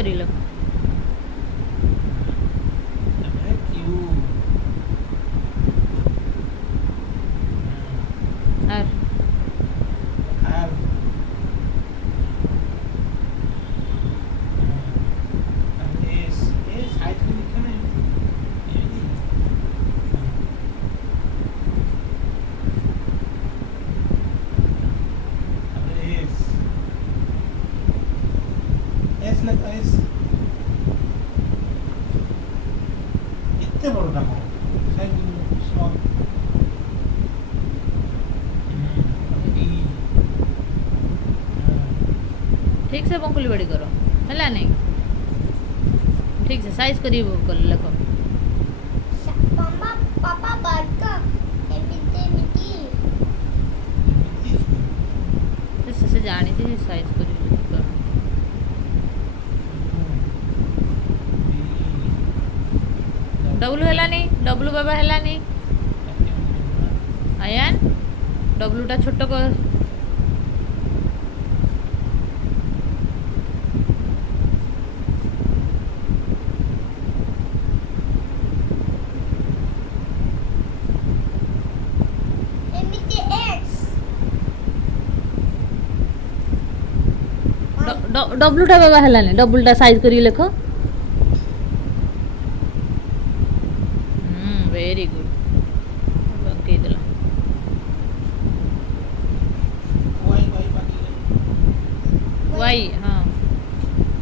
करी लो आर ठीक से बंकुली बड़ी करो है नहीं ठीक से साइज करी कर लिख मामा पापा बाका एमिते से जानी थी साइज करी डब्लू है नहीं डब्लू बाबा है नहीं आयान डब्लूटा छोट कर डब्लूटा बाबा है नहीं डब्लूटा साइज करी लिख वेरी गुड पकईदेल वाई हाँ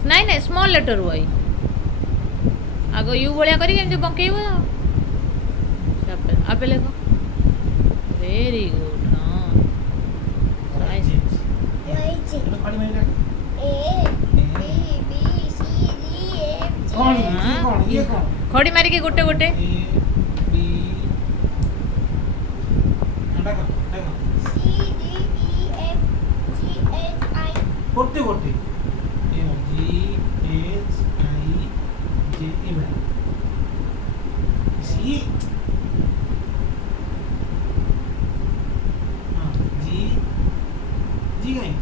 नाई नाई स्मॉल लेटर वाई आग यू भाया कर बंकेब आपे लेख वेरी गुड हाँ खड़ी मारिकी गोटे गोटे गोटे गोटे जी एच आई जे ए सी हाँ जी जी कहीं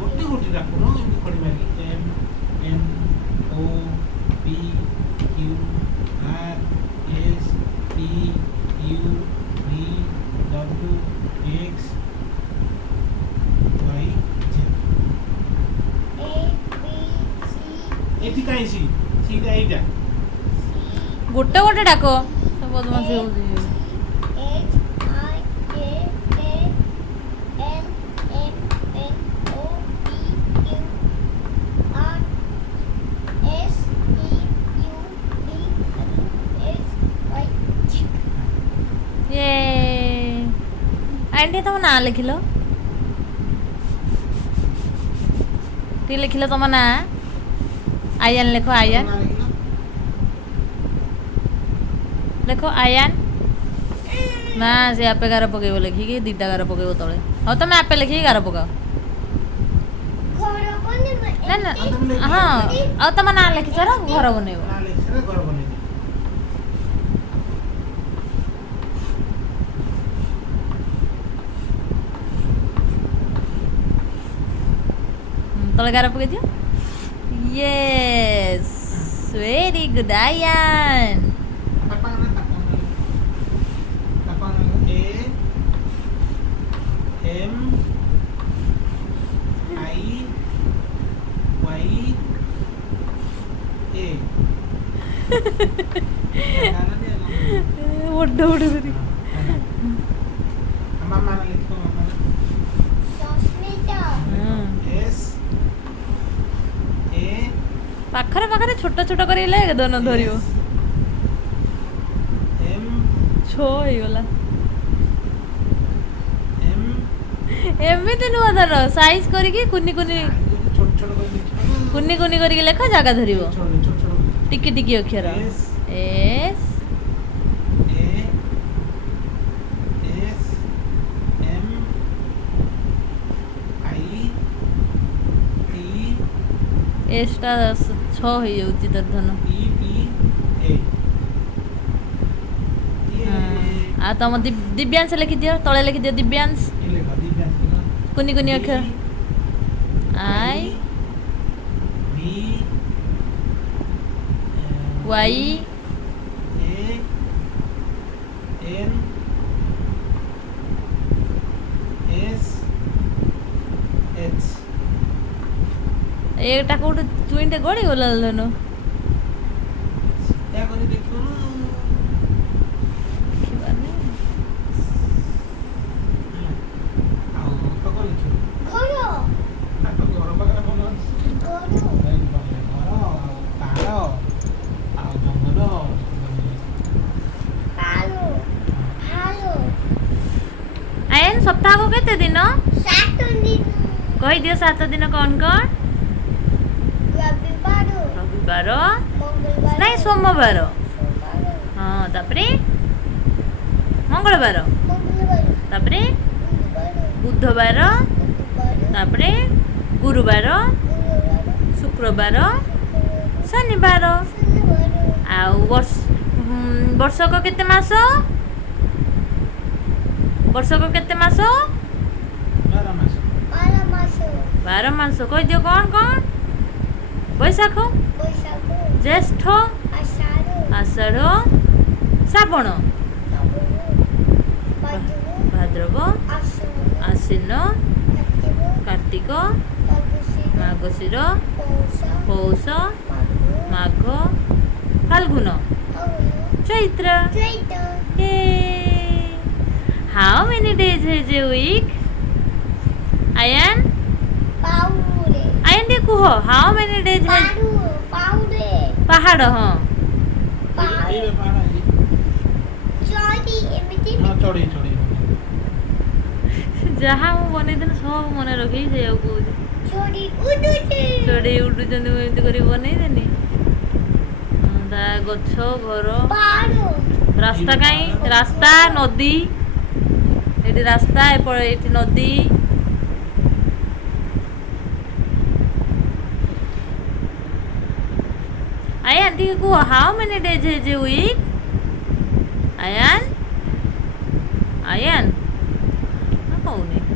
गोटे गोटे डाक खड़ी मारी M N O P Q R S T U V W X Y Z एटी कहीं सी सीधा एटा गोटे गोटे डाक सब बदमाशी होउची आंटी तुम ना लिखिल टी लिखिल तुम ना आयान लिख आयान लिख आयान ना से आपे गार पकेब लिखिकी दीटा गार पकेब तले हाँ तुम आपे लिखिकी गार पकाओ ना ना हाँ आ तुम ना लिखिच घर बनइब ना लिखले घर बने तले गार पके दियो यस वेरी गुड आयान A M I Y A बड्ड बड्ड करी मामा ने लिखो मामा एस ए पाखरे पाखरे छोट छोट कर दोन धर एम छो होगला एम एमती नुह धर साइज करके कुनी कुनी छोट छोट कर लिखो कुनी कुनी करके लेख जगह धर छोट छोट टिकी टिकी अक्षर S S A S M I T एसटा 6 हो जाउची दर्धन ई पी ए आ तुम दिव्यांश लिखिदियो तले लिखिदियो दिव्यांश ये लेखा दिव्यांश लेखा कुनी कुनी अक्षर आई B Y A N S H Etah coat चुइंटे गड़ी गला लनो सीधा कर देखो ना आओ तो को लिखो ঘর आ तो घर पाखरे मन अछि ঘর এই বলে ঘর পাহাড় ଆଉ ଜଙ୍ଗଲ পালো ভালো आयन सप्ताह को केते दिन সাত দিন कहि दियो 7 दिन कौन कौन রবিবার रविवार মঙ্গলবার नहीं सोमवार সোমবার हाँ तापरे मंगलवार মঙ্গলবার तापरे বুধবার बुधवार বুধবার तापरे गुरुवार গুরুবার शुक्रवार शनिवार শনিবার आउ वर्षक केते मास वर्षक केते मास 12 मास 12 মাস 12 मास कहि दियो कौन कौन बैशाख বৈশাখ ज्येष्ठ আষাঢ় आषाढ़ श्रावण শ্রাবণ ভাদ্র भाद्रव আশ্বিন आश्विन কার্তিক कार्तिक মার্গশীর मार्गशीर পৌষ पौष মাঘ माघ फाल्गुन ফাল্গুন चैत्र চৈত্র Yay! How many days is a week? Ayan? পাউরে Ayan দিয়ে কুহ how many days has পারু পাউরে পাহাড় হ্যাঁ এই ব্যাপার আছে চড়ি এমনি ହଁ ଚଢେଇ ଚଢେଇ ଯାହା ମୁଁ ବନେଇଥିଲି ସବୁ ମନେ ରଖିକି ସେଇଆକୁ କହୁଛି চড়ি উড়ুছে ଚଢ଼େଇ ଉଡ଼ୁଛନ୍ତି ମୁଁ ଏମିତି କରି ବନେଇଦେନି ହଁ, ତା ଗଛ ଘର পারো ରାସ୍ତା କାହିଁ ରାସ୍ତା ନଦୀ ଏଠି ରାସ୍ତା ଏପଟେ ଏଠି ନଦୀ ଆୟାନ ଟିକେ କୁହ how many days is a week? Ayan Ayan